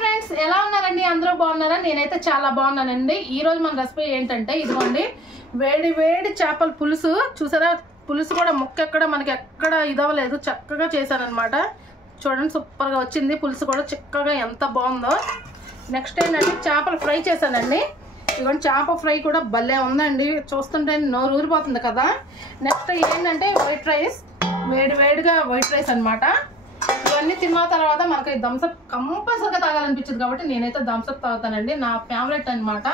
Friends ఎలా ఉన్నారండి? అందరూ బాగున్నారా? నేనైతే చాలా బాగున్నానండి. ఈ రోజు మన రెసిపీ ఏంటంటే ఇదిగోండి వేడి వేడి చేపల పులుసు. చూసారా, పులుసు కూడా ముక్క ఎక్కడ మనకి ఎక్కడ ఇదవలేదు, చక్కగా చేశానన్నమాట. చూడండి సూపర్గా వచ్చింది. పులుసు కూడా చిక్కగా ఎంత బాగుందో. నెక్స్ట్ ఏంటంటే చేపల ఫ్రై చేశానండి. ఇదిగోండి చేప ఫ్రై కూడా భలే ఉందండి, చూస్తుంటే నోరు ఊరిపోతుంది కదా. నెక్స్ట్ ఏంటంటే వైట్ రైస్, వేడి వేడిగా వైట్ రైస్ అనమాట. ఇవన్నీ తిన్న తర్వాత మనకి థమ్స్అప్ కంపల్సరీగా తాగాలనిపించింది కాబట్టి నేనైతే థమ్స్అప్ తాగుతానండి, నా ఫేవరెట్ అనమాట.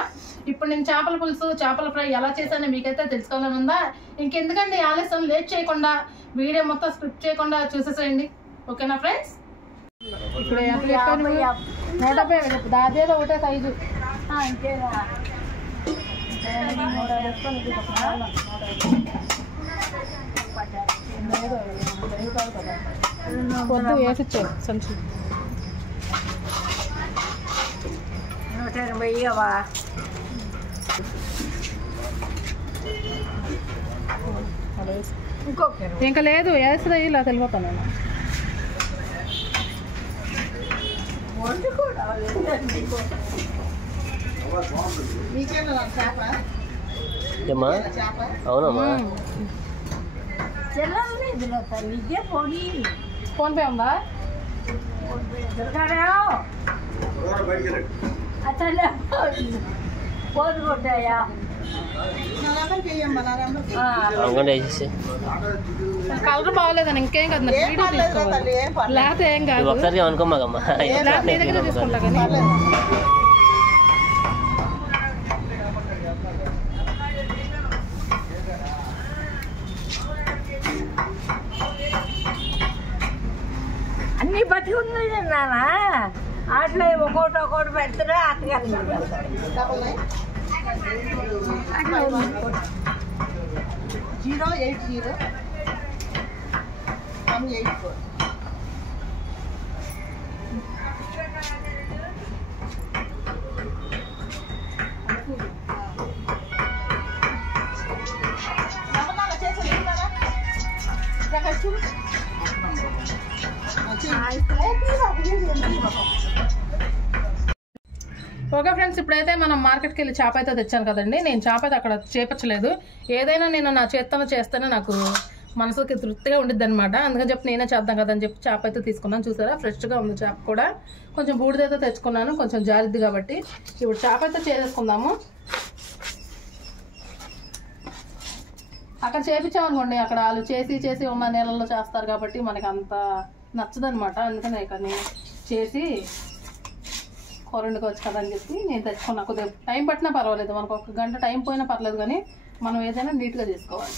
ఇప్పుడు నేను చేపల పులుసు చేపల ఫ్రై ఎలా చేశానో మీకైతే తెలుసుకోవాలని ఉందా? ఇంకెందుకండి ఆలస్యం, లేట్ చేయకుండా వీడియో మొత్తం స్కిప్ చేయకుండా చూసేసేయండి. ఓకేనా ఫ్రెండ్స్? ఇప్పుడు 150 దాదేదో ఒకటే సైజు పొద్దు వేసిచ్చారు సంచి 180 ఇంకా లేదు, వేస్తుంది ఇలా తెలియదు. అవునమ్మా, ఫోన్ పే ఉందా? కలర్ బాగోలేదని ఇంకేం కాదు, లేకపోతే ఏం కాదు. ఒకసారి అనుకోమాకమ్మా, నీ దగ్గర తీసుకుంటా కానీ. అన్ని బతికుంది నానా, అట్లా ఒక్కోటి పెడతారా అత్తగారు 080 184. ఓకే ఫ్రెండ్స్, ఇప్పుడైతే మనం మార్కెట్కి వెళ్ళి చేప అయితే తెచ్చాను కదండి. నేను చేప అయితే అక్కడ చేపచ్చలేదు. ఏదైనా నేను నా చేత్తోనే చేస్తేనే నాకు మనసుకి తృప్తిగా ఉండిద్ది అనమాట. అందుకని చెప్పి నేనే చేద్దాం కదని చెప్పి చేప అయితే తీసుకున్నాను. చూసారా ఫ్రెష్గా ఉంది చేప కూడా. కొంచెం బూడిదైతే తెచ్చుకున్నాను, కొంచెం జారిద్ది కాబట్టి. ఇప్పుడు చేప అయితే చేసేసుకుందాము. అక్కడ చేపించామనుకోండి, అక్కడ వాళ్ళు చేసి ఉన్న నీళ్ళల్లో చేస్తారు కాబట్టి మనకి అంత నచ్చదనమాట. అందుకని ఇక్కడ చేసి కూరండుకోవచ్చు కదా అని చెప్పి నేను తెచ్చుకున్నా. కొద్దిగా టైం పట్టినా పర్వాలేదు, మనకు 1 గంట టైం పోయినా పర్లేదు, కానీ మనం ఏదైనా నీట్గా చేసుకోవాలి.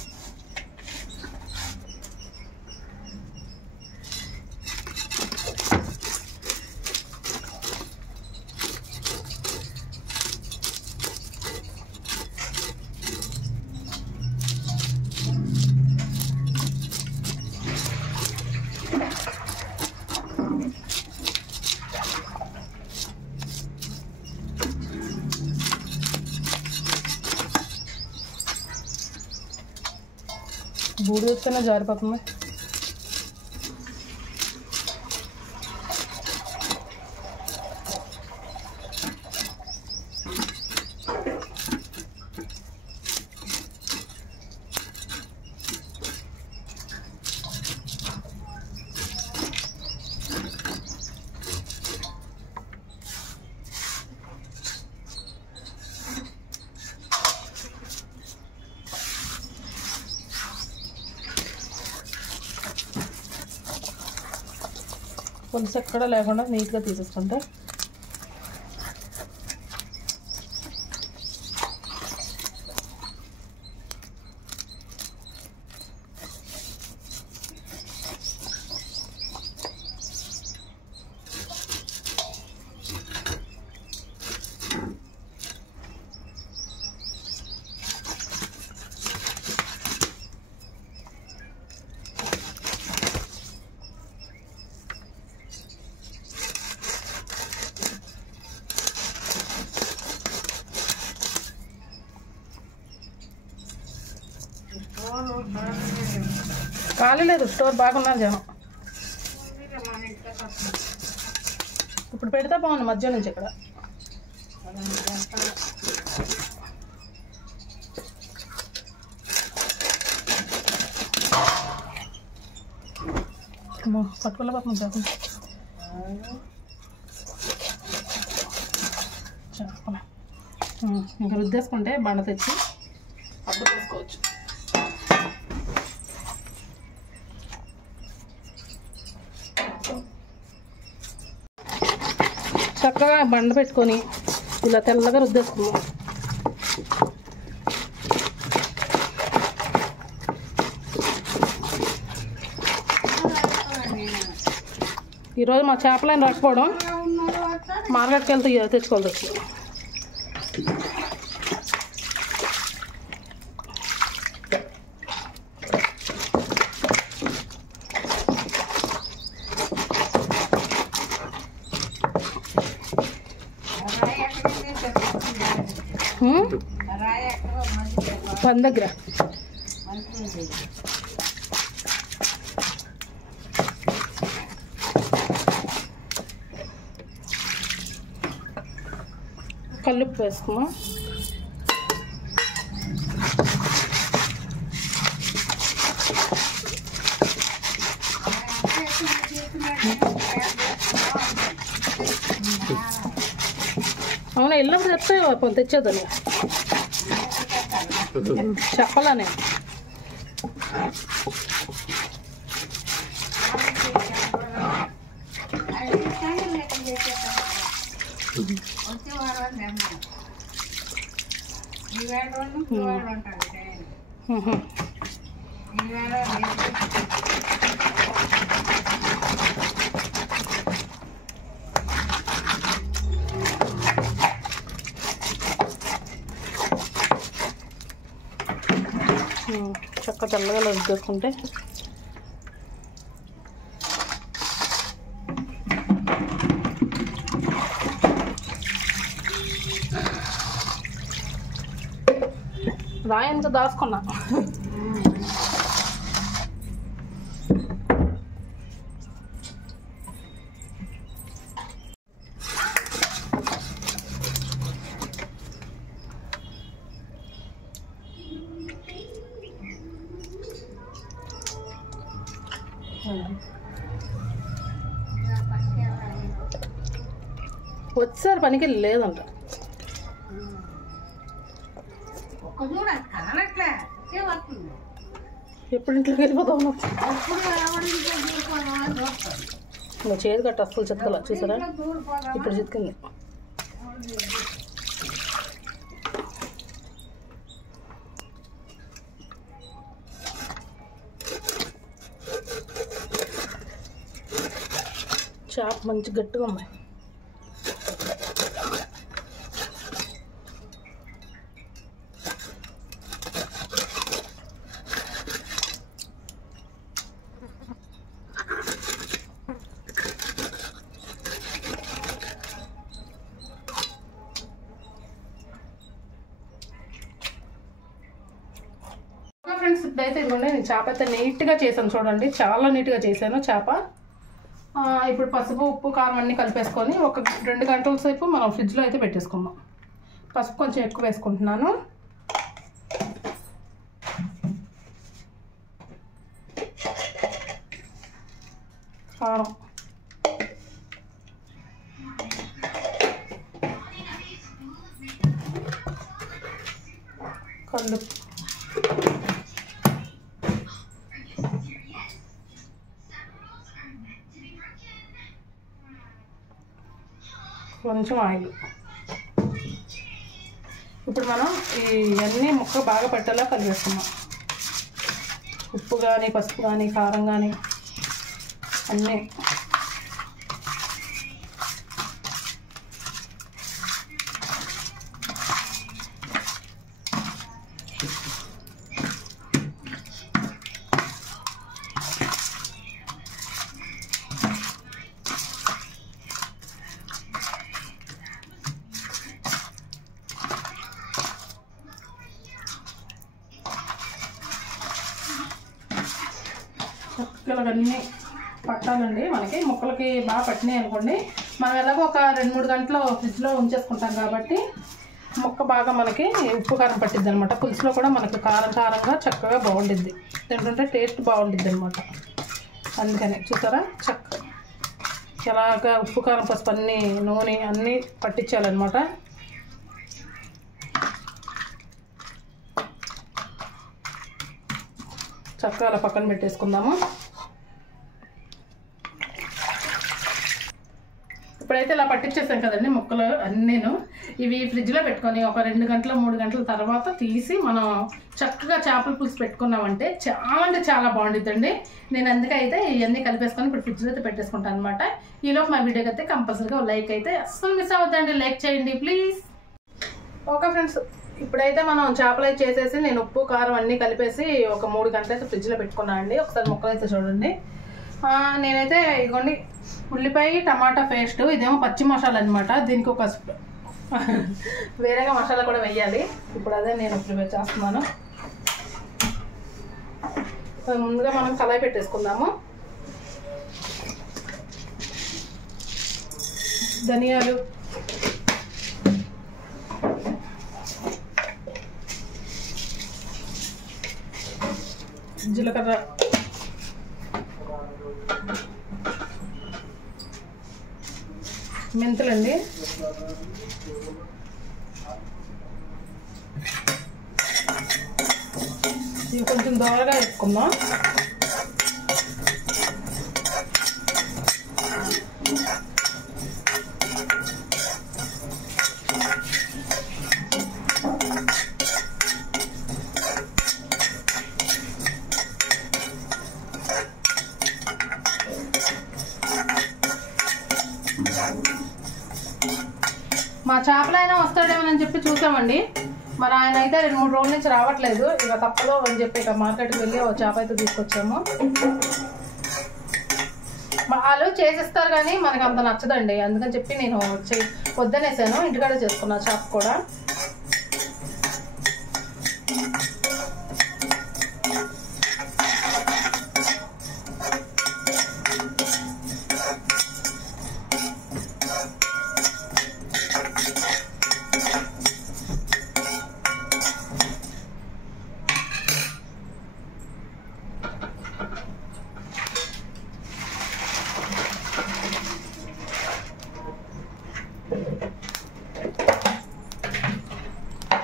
బూడి వస్తేనే జారిపోతుంది. పులుసు ఎక్కడ లేకుండా నీట్గా తీసేసుకుంటే ఖాళీ లేదు, స్టోర్ బాగున్నారు జనం. ఇప్పుడు పెడితే బాగుంది మధ్య నుంచి ఇక్కడ. పట్టుకోలే పాపం చేపలు చేపలు ఇంకా రుద్దేసుకుంటే బండ తెచ్చి అప్పుడు వేసుకోవచ్చు. చక్కగా బండ పెట్టుకొని ఇలా తెల్లగా రుద్దేసుకున్నాం. ఈరోజు మా చేపలని రాకపోవడం మార్కెట్కి వెళ్తే తెచ్చుకోవాలి వచ్చి. పని దగ్గర కల్లుప్పు వేసుకున్నాం. అవునా వెళ్ళినప్పుడు చెప్తే తెచ్చేద్దాం చెప్పలానే. చక్క తెల్లగా రుద్దేసుకుంటే రాయంత దాచుకున్నా. వచ్చారు పనికి లేదంట. ఎప్పుడు ఇంట్లోకి వెళ్ళిపోతావు నువ్వు చేతి కట్ట అసలు చితకలా చూసారా ఇప్పుడు చితికింది. చేప మంచి గట్టిగా ఉంది. ఫ్రెండ్స్ ఇప్పుడైతే ఇదిగోండి నేను చేప అయితే నీట్గా చేశాను చూడండి, చాలా నీట్గా చేశాను చేప. ఇప్పుడు పసుపు ఉప్పు కారం అన్నీ కలిపేసుకొని ఒక 2 గంటల సేపు మనం ఫ్రిడ్జ్లో అయితే పెట్టేసుకుందాం. పసుపు కొంచెం ఎక్కువ వేసుకుంటున్నాను. కారం కళ్ళు కొంచెం ఆయిల్. ఇప్పుడు మనం ఇవన్నీ ముక్క బాగా పట్టేలా కలిపేస్తున్నాం. ఉప్పు కానీ పసుపు కానీ కారం కానీ అన్నీ. ముక్కలకన్నీ పట్టాలండి. మనకి ముక్కలకి బాగా పట్టినాయి అనుకోండి మనం ఎలాగో ఒక 2-3 గంటలు ఫ్రిడ్జ్లో ఉంచేసుకుంటాం కాబట్టి ముక్క బాగా మనకి ఉప్పు కారం పట్టిద్ది అనమాట. పులుసులో కూడా మనకి కారంగా చక్కగా బాగుండిద్ది, తింటుంటే టేస్ట్ బాగుండిద్ది అనమాట. అందుకని చూసారా చక్కగా ఎలాగా ఉప్పు కారం పసుపు అన్నీ నూనె అన్నీ పట్టించాలన్నమాట. చక్కగా అలా పక్కన పెట్టేసుకుందాము. ఇప్పుడైతే ఇలా పట్టించేసాం కదండి ముక్కలు అన్నీను. ఇవి ఫ్రిడ్జ్లో పెట్టుకొని ఒక 2 గంటలు 3 గంటల తర్వాత తీసి మనం చక్కగా చేపల పులుసు పెట్టుకున్నామంటే చాలా అంటే చాలా బాగుంటుందండి. నేను అందుకైతే ఇవన్నీ కలిపేసుకొని ఇప్పుడు ఫ్రిడ్జ్లో అయితే పెట్టేసుకుంటాను అనమాట. ఈలోపు మా వీడియోకి అయితే కంపల్సరీగా లైక్ అయితే అస్సలు మిస్ అవ్వద్దండి, లైక్ చేయండి ప్లీజ్. ఓకే ఫ్రెండ్స్, ఇప్పుడైతే మనం చేపలు అయితే చేసేసి నేను ఉప్పు కారం అన్నీ కలిపేసి ఒక 3 గంటలు అయితే ఫ్రిడ్జ్లో పెట్టుకున్నాను అండి. ఒకసారి ముక్కలు అయితే చూడండి. నేనైతే ఇదిగోండి ఉల్లిపాయ టమాటా పేస్ట్, ఇదేమో పచ్చి మసాలా అనమాట. దీనికి ఒక వేరేగా మసాలా కూడా వేయాలి. ఇప్పుడు అదే నేను ప్రిపేర్ చేస్తున్నాను. ముందుగా మనం కళాయి పెట్టేసుకుందాము. ధనియాలు, జీలకర్ర, మెంతులండి, ఇవి కొంచెం దోరగా వేసుకుందాం. మా చేపలైనా వస్తాడేమోనని చెప్పి చూసామండి. మరి ఆయన అయితే 2-3 రోజుల నుంచి రావట్లేదు. ఇక తప్పదు అని చెప్పి ఇక మార్కెట్కి వెళ్ళి ఒక చేప అయితే తీసుకొచ్చాము. వాళ్ళు చేసిస్తారు కానీ మనకు అంత నచ్చదండి. అందుకని చెప్పి నేను వద్దనేసాను, ఇంటికాడ చేసుకున్నా చేప కూడా.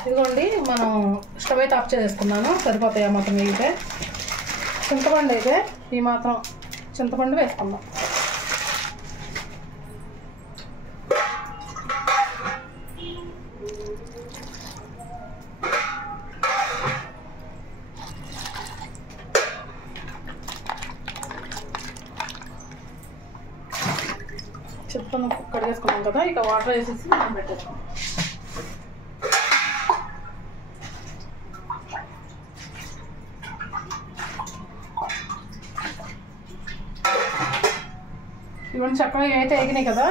ఇదిగోండి మనం స్టవ్ అయితే ఆఫ్ చేసుకున్నాను. సరిపోతాయి మాత్రం అయితే. చింతపండు అయితే ఈ మాత్రం చింతపండు వేసుకుందాం. చింతపండు కడిగేసుకున్నాం కదా, ఇక వాటర్ వేసేసి మనం పెట్టేసుకుందాం. ఇవన్నీ చక్కగా అయితే వేగినాయి కదా,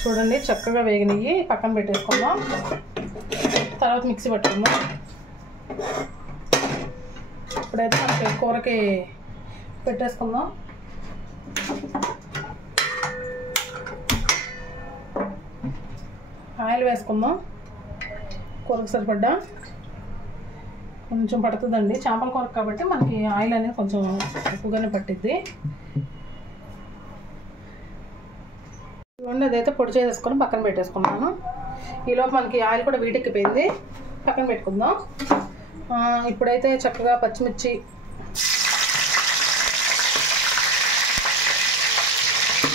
చూడండి చక్కగా వేగినాయి. పక్కన పెట్టేసుకుందాం. తర్వాత మిక్సీ పట్టుకుందాం. ఇప్పుడైతే మనకి కూరకి పెట్టేసుకుందాం. ఆయిల్ వేసుకుందాం. కూరకు సరిపడ్డా కొంచెం పడుతుందండి, చేపల కూర కాబట్టి మనకి ఆయిల్ అనేది కొంచెం ఎక్కువగానే పట్టిద్ది. ఇవన్నీ అదైతే పొడి చేసేసుకొని పక్కన పెట్టేసుకున్నాను. ఈలోపు మనకి ఆయిల్ కూడా వీటెక్కిపోయింది, పక్కన పెట్టుకుందాం. ఇప్పుడైతే చక్కగా పచ్చిమిర్చి,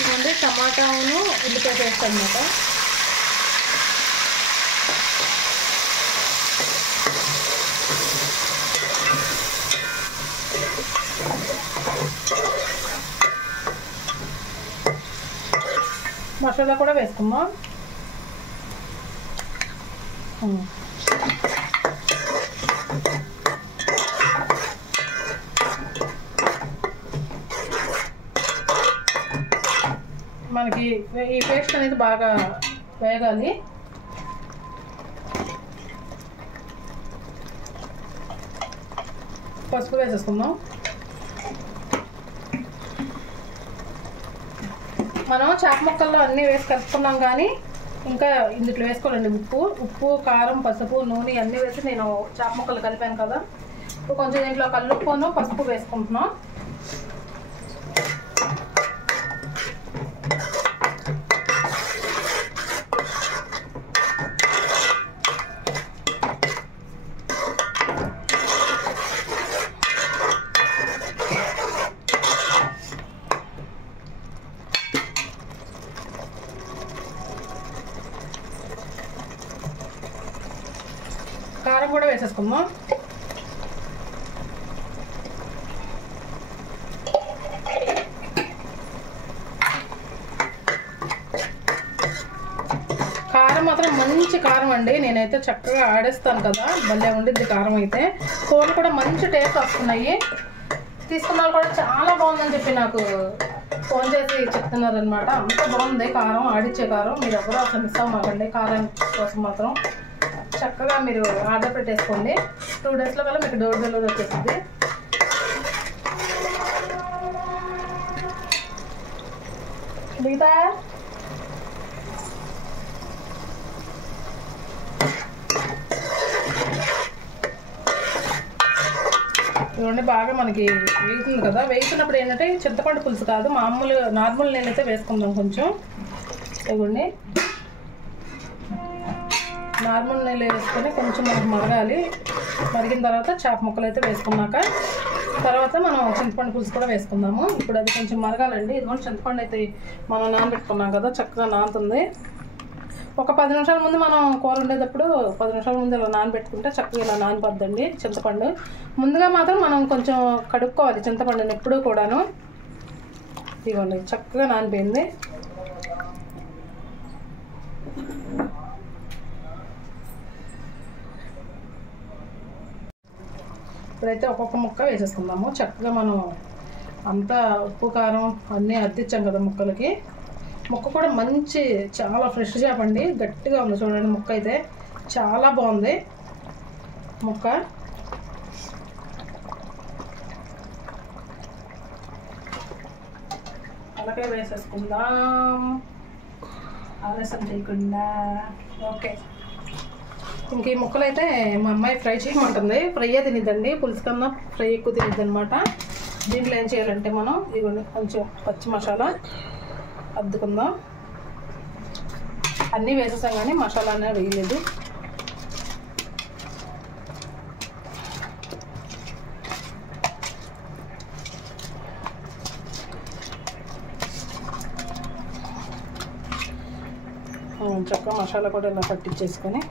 ఇవ్వండి టమాటాను ఉల్లిపాయ పేస్ట్ అన్నమాట. మసాలా కూడా వేసుకుందాం. మనకి ఈ పేస్ట్ అనేది బాగా వేగాలి. పసుపు వేసేసుకుందాం. మనం చేప ముక్కల్లో అన్నీ వేసి కలుపుకున్నాం, కానీ ఇంకా ఇందులో వేసుకోవాలండి. ఉప్పు, కారం, పసుపు, నూనె అన్నీ వేసి నేను చేప ముక్కలు కలిపాను కదా. ఇప్పుడు కొంచెం దీంట్లో కల్లుప్పును పసుపు వేసుకుంటున్నాం. కారం కూడా వేసేసుకుందాం. కారం మాత్రం మంచి కారం అండి. నేనైతే చక్కగా ఆడేస్తాను కదా, భలే ఉండిద్ది కారం అయితే. కూరలు కూడా మంచి టేస్ట్ వస్తున్నాయి. తీసుకున్న వాళ్ళు కూడా చాలా బాగుందని చెప్పి నాకు ఫోన్ చేసి చెప్తున్నారు అనమాట. అంత బాగుంది కారం, ఆడిచ్చే కారం. మీరు ఎవరో అసలు మిస్ అవ్వమాకండి. కారం కోసం మాత్రం చక్కగా మీరు ఆర్డర్ పెట్టేసుకోండి. 2 డేస్లో కల్లా మీకు డోర్ డెలివరీ వచ్చేస్తుంది. మిగతా ఇవన్నీ బాగా మనకి వేగుతుంది కదా. వేగుతున్నప్పుడు ఏంటంటే చింతపండు పులుసు కాదు, నార్మల్ నీళ్ళైతే వేసుకుందాం. కొంచెం ఇవ్వండి, నార్మల్ నీళ్ళు వేసుకొని కొంచెం మనకు మరగాలి. మరిగిన తర్వాత చేప ముక్కలు అయితే వేసుకున్నాక తర్వాత మనం చింతపండు పులుసు కూడా వేసుకుందాము. ఇప్పుడు అది కొంచెం మరగాలండి. ఇదిగోండి చింతపండు అయితే మనం నానబెట్టుకున్నాం కదా, చక్కగా నానుతుంది. ఒక 10 నిమిషాల ముందు మనం కూర ఉండేటప్పుడు 10 నిమిషాల ముందు ఇలా నానబెట్టుకుంటే చక్కగా ఇలా నానిపోద్దండి చింతపండు. ముందుగా మాత్రం మనం కొంచెం కడుక్కోవాలి చింతపండుని ఎప్పుడూ కూడాను. ఇదిగోండి చక్కగా నానిపోయింది. ఇప్పుడైతే ఒక్కొక్క ముక్క వేసేసుకుందాము. చక్కగా మనం అంతా ఉప్పు కారం అన్నీ అద్దిచ్చాం కదా ముక్కలకి. ముక్క కూడా మంచి చాలా ఫ్రెష్ చేపండి, గట్టిగా ఉంది చూడండి. ముక్క అయితే చాలా బాగుంది ముక్క. అలాగే వేసేసుకుందాం ఆలస్యం చేయకుండా. ఓకే, ఇంక ఈ ముక్కలు అయితే మా అమ్మాయి ఫ్రై చేయమంటుంది. ఫ్రైయే తినిద్దండి, పులుసు కన్నా ఫ్రై ఎక్కువ తినిద్ది అనమాట. దీంట్లో ఏం చేయాలంటే మనం ఇవన్నీ కొంచెం పచ్చి మసాలా అద్దుకుందాం. అన్నీ వేసేసాం కానీ మసాలా అనేది వేయలేదు. చక్కగా మసాలా కూడా ఇలా పట్టించేసుకొని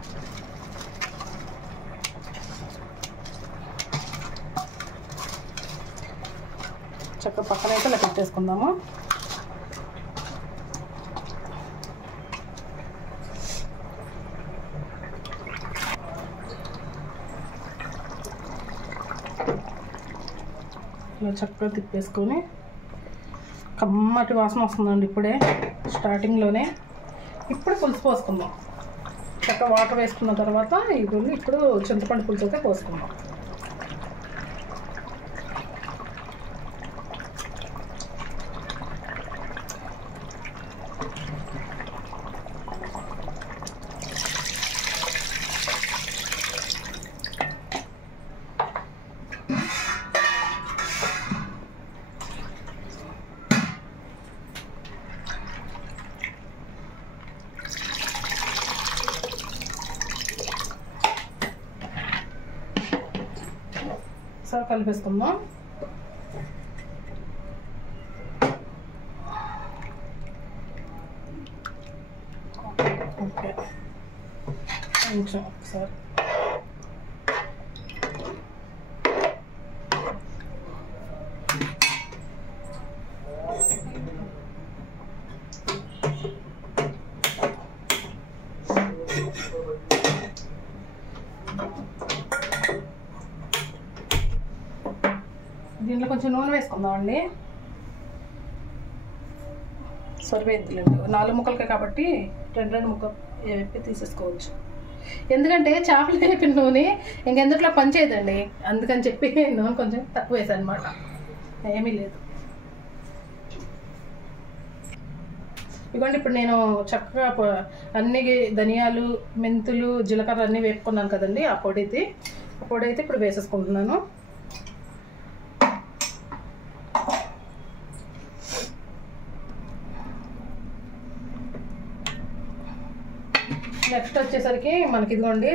చక్కగా పక్కనైతే ఇలా పెట్టేసుకుందాము. ఇలా చక్కగా తిప్పేసుకొని కమ్మటి వాసన వస్తుందండి ఇప్పుడే స్టార్టింగ్లోనే. ఇప్పుడు పులుసు పోసుకుందాం. చక్కగా వాటర్ వేసుకున్న తర్వాత ఇప్పుడు చింతపండు పులుసు అయితే పోసుకుందాం. ఒకసారి కలిపేసుకుందాం. ఓకే, కొంచెం ఒకసారి దీంట్లో కొంచెం నూనె వేసుకుందామండి. సరిపోయిద్దిలేండి, 4 ముక్కలకే కాబట్టి 2 ముక్కలు వేపి తీసేసుకోవచ్చు. ఎందుకంటే చేపలు వేపిన నూనె ఇంకెందుట్లో పని చేయదండి, అందుకని చెప్పి నూనె కొంచెం తక్కువ వేసాను అనమాట. ఏమీ లేదు. ఇదిగోండి ఇప్పుడు నేను చక్కగా అన్ని ధనియాలు, మెంతులు, జీలకర్ర అన్నీ వేపుకున్నాను కదండి. ఆ పొడి అయితే ఇప్పుడు వేసేసుకుంటున్నాను. నెక్స్ట్ వచ్చేసరికి మనకి ఇదిగోండి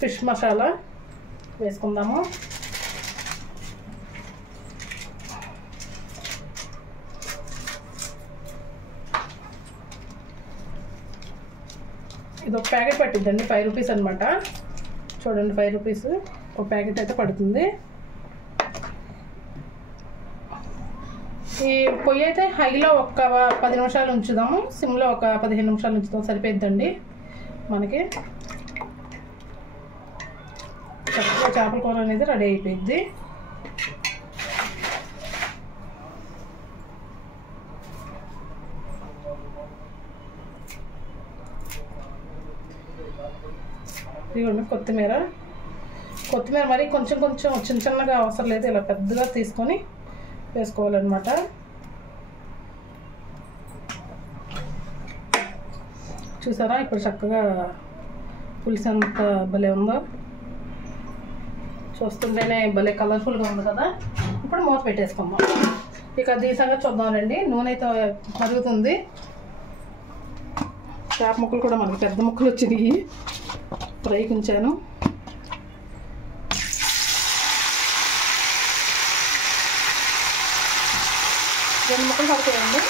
ఫిష్ మసాలా వేసుకుందాము. ఇది ఒక ప్యాకెట్ పట్టిద్దండి, 5 రూపీస్ అనమాట. చూడండి 5 రూపీస్ ఒక ప్యాకెట్ అయితే పడుతుంది. ఈ పొయ్యి అయితే హైలో ఒక 10 నిమిషాలు ఉంచుదాము, సిమ్లో ఒక 15 నిమిషాలు ఉంచుదాం, సరిపోద్దండి మనకి. చక్కగా చేపల కూర అనేది రెడీ అయిపోయింది. ఇదిగోండి కొత్తిమీర మరి కొంచెం చిన్నగా అవసరం లేదు, ఇలా పెద్దగా తీసుకొని వేసుకోవాలన్నమాట. చూసారా ఇప్పుడు చక్కగా పులుసు ఎంత భలే ఉందో, చూస్తుంటేనే భలే కలర్ఫుల్గా ఉంది కదా. ఇప్పుడు మూత పెట్టేసుకుందాం. ఇక దీసంగా చూద్దామండి. నూనె అయితే మరుగుతుంది. చేప ముక్కలు కూడా మనకి పెద్ద ముక్కలు వచ్చినాయి, ఫ్రైకి ఉంచాను. రెండు ముక్కలు పడతాయండి.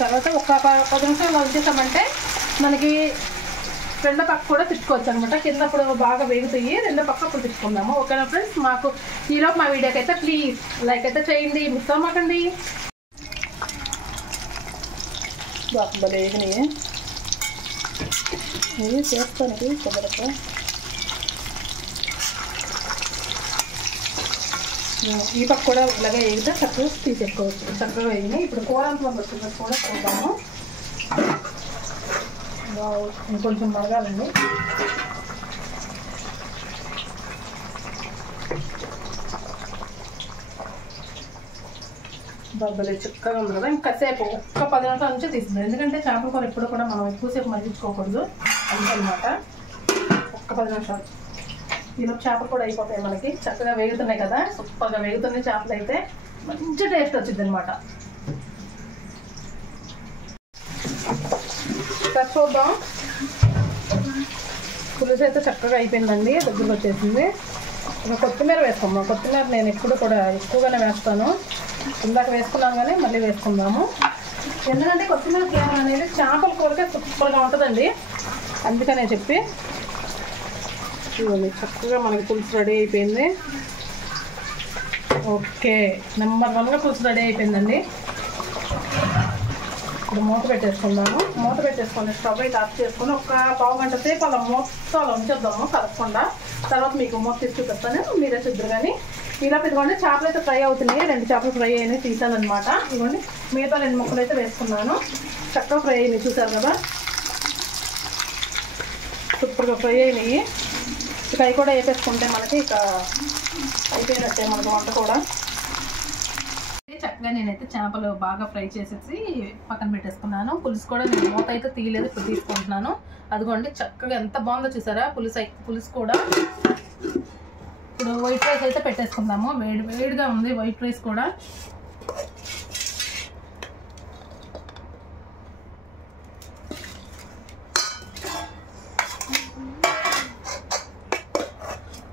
తర్వాత ఒక 10 నిమిషాలు ఉంచేసామంటే మనకి రెండో పక్క కూడా తిప్పుకోవచ్చు అనమాట. కిందప్పుడు బాగా వేగుతాయి, రెండో పక్క అప్పుడు తిప్పుకుందాము. ఓకేనా ఫ్రెండ్స్? మాకు ఈలోపు మా వీడియోకి అయితే ప్లీజ్ లైక్ అయితే చేయండి, మిస్ అవ్వకండి. భలే వేగినాయి ఇవి చేస్తానికి కుదరక. ఈ పక్క కూడా ఇలాగే వేగితే చక్కగా తీసేసుకోవచ్చు. చక్కగా వేగినాయి. ఇప్పుడు కూర అంతా వచ్చింది కూడా చూద్దాము. ఇంకొంచెం మరగాలండి. బొబ్బలు చిక్కగా ఉంది కదా. ఇంకాసేపు ఒక్క 10 నిమిషాల నుంచి తీస్తుంది. ఎందుకంటే చేపల కూర ఎప్పుడు కూడా మనం ఎక్కువసేపు మరిగించుకోకూడదు అంతనమాట. ఒక్క 10 నిమిషాలు ఈలోపు చేపలు కూడా అయిపోతాయి మనకి. చక్కగా వేగుతున్నాయి కదా, సూపర్గా వేగుతున్నాయి చేపలు అయితే. మంచి టేస్ట్ వచ్చింది అనమాట. చూద్దాం. పులుసు అయితే చక్కగా అయిపోయిందండి, దగ్గరకు వచ్చేసింది. ఇంకా కొత్తిమీర వేసుకుందాం. కొత్తిమీర నేను ఎప్పుడు కూడా ఎక్కువగానే వేస్తాను. ఇందాక వేసుకున్నాను కానీ మళ్ళీ వేసుకుందాము. ఎందుకంటే కొత్తిమీర ఫ్లేవర్ అనేది చేపల కూరకే సూపర్గా ఉంటుందండి. అందుకనే చెప్పి ఇవ్వండి. చక్కగా మనకి పులుసు రెడీ అయిపోయింది. ఓకే, నెంబర్ 1గా పులుసు రెడీ అయిపోయిందండి. ఇప్పుడు మూత పెట్టేసుకుందాము. మూత పెట్టేసుకొని స్టవ్ అయితే ఆఫ్ చేసుకొని ఒక పావు గంట సేపు అలా మూత అలా ఉంచేద్దాము కలపకుండా. తర్వాత మీకు మూత తీసి చూపిస్తాను, మీరే చూద్దరు. కానీ ఇలా ఇదిగోండి చేపలు అయితే ఫ్రై అవుతున్నాయి. 2 చేపలు ఫ్రై అయినాయి, తీసాను అనమాట. ఇదిగోండి మిగతా 2 ముక్కలు అయితే వేసుకున్నాను. చక్కగా ఫ్రై అయినాయి, చూసారు కదా, సూపర్గా ఫ్రై అయినాయి. ఇక అవి కూడా వేసేసుకుంటే మనకి ఇక అయిపోయినట్టే మనకు వంట కూడా. చక్కగా నేనైతే చేపలు బాగా ఫ్రై చేసేసి పక్కన పెట్టేసుకున్నాను. పులుసు కూడా నేను మూత అయితే తీయలేదు, ఇప్పుడు తీసుకుంటున్నాను. అదిగోండి చక్కగా ఎంత బాగుందో చూసారా పులుసు కూడా. ఇప్పుడు వైట్ రైస్ అయితే పెట్టేసుకుందాము. వేడిగా ఉంది వైట్ రైస్ కూడా.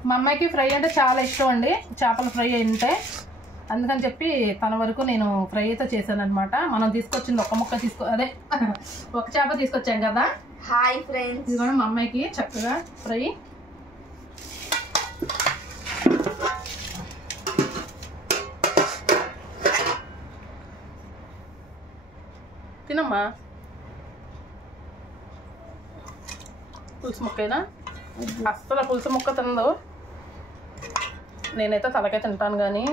మా అమ్మాయికి ఫ్రై అంటే చాలా ఇష్టం అండి, చేపలు ఫ్రై అంటే. అందుకని చెప్పి తన వరకు నేను ఫ్రై అయితే చేశాను అనమాట. మనం తీసుకొచ్చింది ఒక ముక్క ఒక చేప తీసుకొచ్చాం కదా. Hi friends. ఇది కూడా మా అమ్మాయికి చక్కగా ఫ్రై. తినమ్మా. పులుసు ముక్కైనా అస్సలు పులుసు ముక్క తిందో. నేనైతే తలకాయ తింటాను కానీ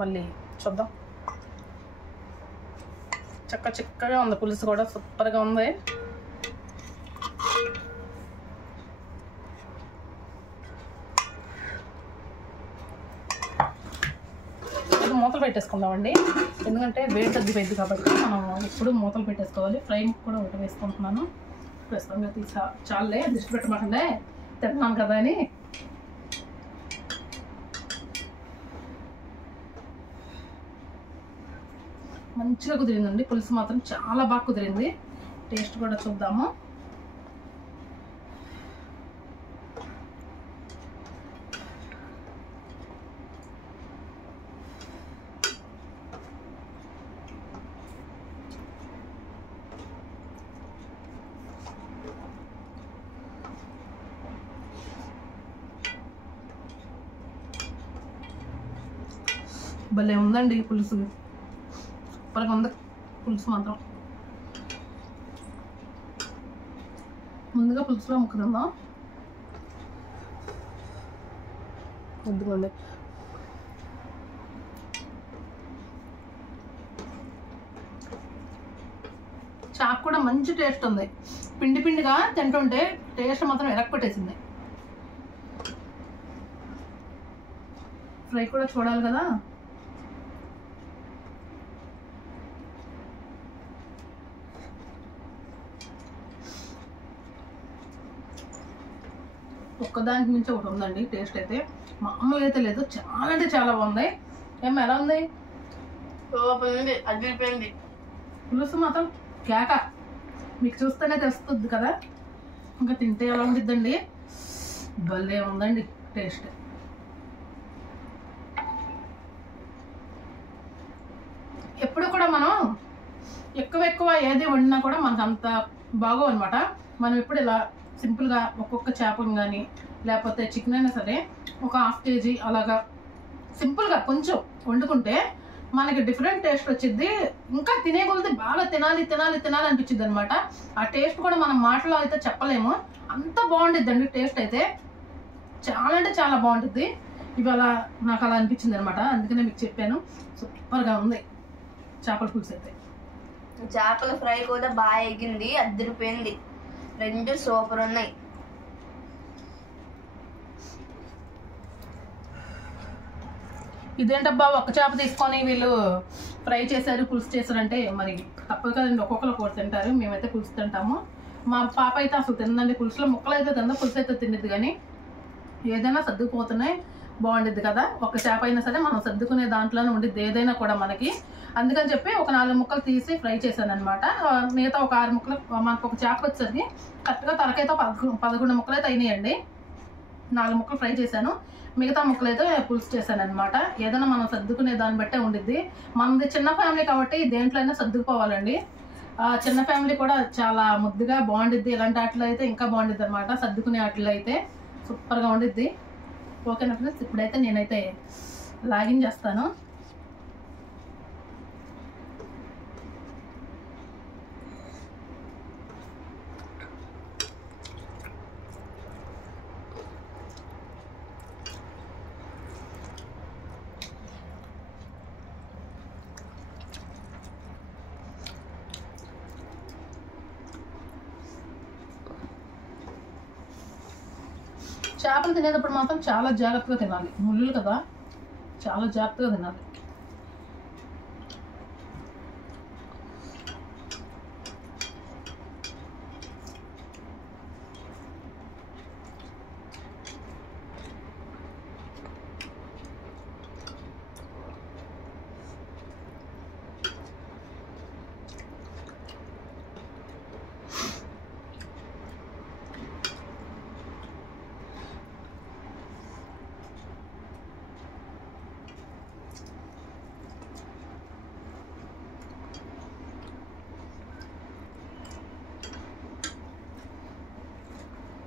మళ్ళీ చూద్దాం. చిక్కగా ఉంది పులుసు కూడా, సూపర్గా ఉంది. మూతలు పెట్టేసుకుందామండి. ఎందుకంటే వేడి తగ్గిపోయింది కాబట్టి మనం ఇప్పుడు మూతలు పెట్టేసుకోవాలి. ఫ్రై కూడా ఒకటి వేసుకుంటున్నాను. ప్రస్తుతంగా తీసా చాలే, దిష్టి పెట్టమంటే తింటున్నాను కదా అని. మంచిగా కుదిరిందండి పులుసు మాత్రం, చాలా బాగా కుదిరింది. టేస్ట్ కూడా చూద్దాము. భలే ఉందండి ఈ పులుసు, సూపర్గా ఉంది పులుసు మాత్రం. ముందుగా పులుసులో ముక్క తిందాం. వద్దుకోండి. చాకు కూడా మంచి టేస్ట్ ఉంది. పిండి పిండిగా తింటుంటే టేస్ట్ మాత్రం ఎరక్కొట్టేసింది. ఫ్రై కూడా చూడాలి కదా. ఒక్కదానికి మించి ఒకటి ఉందండి టేస్ట్ అయితే, మామూలుగా అయితే లేదు. చాలా అంటే చాలా బాగుంది. ఏం ఎలా ఉంది? అదిరిపోయింది. పులుసు మాత్రం కేక, మీకు చూస్తేనే తెలుస్తుంది కదా. ఇంకా తింటే ఎలా ఉండిద్దండి, భలే ఉందండి టేస్ట్. ఎప్పుడు కూడా మనం ఎక్కువ ఏది వండినా కూడా మనకు అంత బాగోవు అనమాట. మనం ఎప్పుడు ఇలా సింపుల్గా ఒక్కొక్క చేపను కానీ లేకపోతే చికెన్ అయినా సరే ఒక 1/2 kg అలాగా సింపుల్గా కొంచెం వండుకుంటే మనకి డిఫరెంట్ టేస్ట్ వచ్చింది. ఇంకా తినే కొలది బాగా తినాలి అనిపించింది అనమాట. ఆ టేస్ట్ కూడా మనం మాటలో అయితే చెప్పలేము, అంత బాగుండిద్దండి టేస్ట్ అయితే. చాలా అంటే చాలా బాగుంటుంది. ఇవాళ నాకు అలా అనిపించింది అనమాట, అందుకనే మీకు చెప్పాను. సూపర్గా ఉంది చేపల పులుసు అయితే. చేపల ఫ్రై కూడా బాగా ఎగింది, అదిరిపోయింది. రెండు సూపర్ ఉన్నాయి. ఇదేంటబ్బా ఒక్క చేప తీసుకొని వీళ్ళు ఫ్రై చేశారు పులుసు చేశారంటే మరి తప్పదు కదండి, ఒక్కొక్కరు కూర తింటారు. మేమైతే పులుసు తింటాము. మా పాప అయితే అసలు తిందండి, పులుసులో ముక్కలు అయితే తిందా, పులుసు అయితే తిండిద్ది. కానీ ఏదైనా సర్దుకుపోతున్నాయి బాగుండిద్ది కదా. ఒక చేప అయినా సరే మనం సర్దుకునే దాంట్లోనే ఉండిద్ది ఏదైనా కూడా మనకి. అందుకని చెప్పి ఒక 4 ముక్కలు తీసి ఫ్రై చేశాను అనమాట. మిగతా ఒక 6 ముక్కలు మనకు ఒక చేప వచ్చేసరికి కరెక్ట్గా తలకైతే 11 ముక్కలు అయితే అయినాయండి. 4 ముక్కలు ఫ్రై చేశాను, మిగతా ముక్కలు అయితే పులుసు చేశాను అనమాట. ఏదైనా మనం సర్దుకునే దాన్ని బట్టే ఉండిద్ది. మనది చిన్న ఫ్యామిలీ కాబట్టి దేంట్లో అయినా సర్దుకుపోవాలండి. చిన్న ఫ్యామిలీ కూడా చాలా ముద్దుగా బాగుండిద్ది. ఇలాంటి వాటిలో అయితే ఇంకా బాగుండిద్ది అనమాట. సర్దుకునే వాటిలో అయితే సూపర్గా ఉండిద్ది. ఓకేనా ఫ్రెండ్స్, ఇప్పుడైతే నేనైతే లాగిన్ చేస్తాను. చేపలు తినేటప్పుడు మాత్రం చాలా జాగ్రత్తగా తినాలి, ముళ్ళు కదా, చాలా జాగ్రత్తగా తినాలి.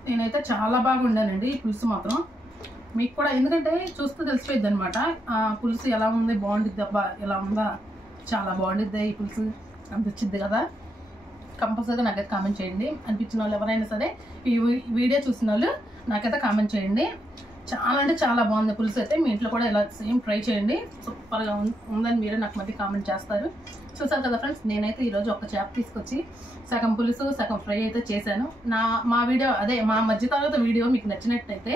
నేనైతే చాలా బాగా వండానండి ఈ పులుసు మాత్రం. మీకు కూడా ఎందుకంటే చూస్తే తెలిసిపోయింది అనమాట పులుసు ఎలా ఉంది, బాగుండిద్ది అబ్బా ఎలా ఉందా, చాలా బాగుండిద్ది ఈ పులుసు అనిపించింది కదా. కంపల్సరీగా నాకైతే కామెంట్ చేయండి. అనిపించిన వాళ్ళు ఎవరైనా సరే ఈ వీడియో చూసిన వాళ్ళు నాకైతే కామెంట్ చేయండి. చాలా అంటే చాలా బాగుంది పులుసు అయితే. మీ ఇంట్లో కూడా ఇలా సేమ్ ట్రై చేయండి, సూపర్గా ఉందని మీరే నాకు మళ్ళీ కామెంట్ చేస్తారు. చూసారు కదా ఫ్రెండ్స్, నేనైతే ఈరోజు ఒక చేప తీసుకొచ్చి సగం పులుసు సగం ఫ్రై అయితే చేశాను. మా వీడియో అదే మా మధ్యతరగతి వీడియో మీకు నచ్చినట్టయితే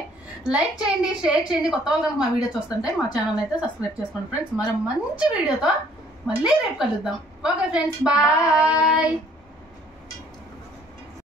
లైక్ చేయండి, షేర్ చేయండి. కొత్త వాళ్ళు కనుక మా వీడియో చూస్తుంటే మా ఛానల్ అయితే సబ్స్క్రైబ్ చేసుకోండి ఫ్రెండ్స్. మరో మంచి వీడియోతో మళ్ళీ రేపు కలుద్దాం. Okay friends, bye.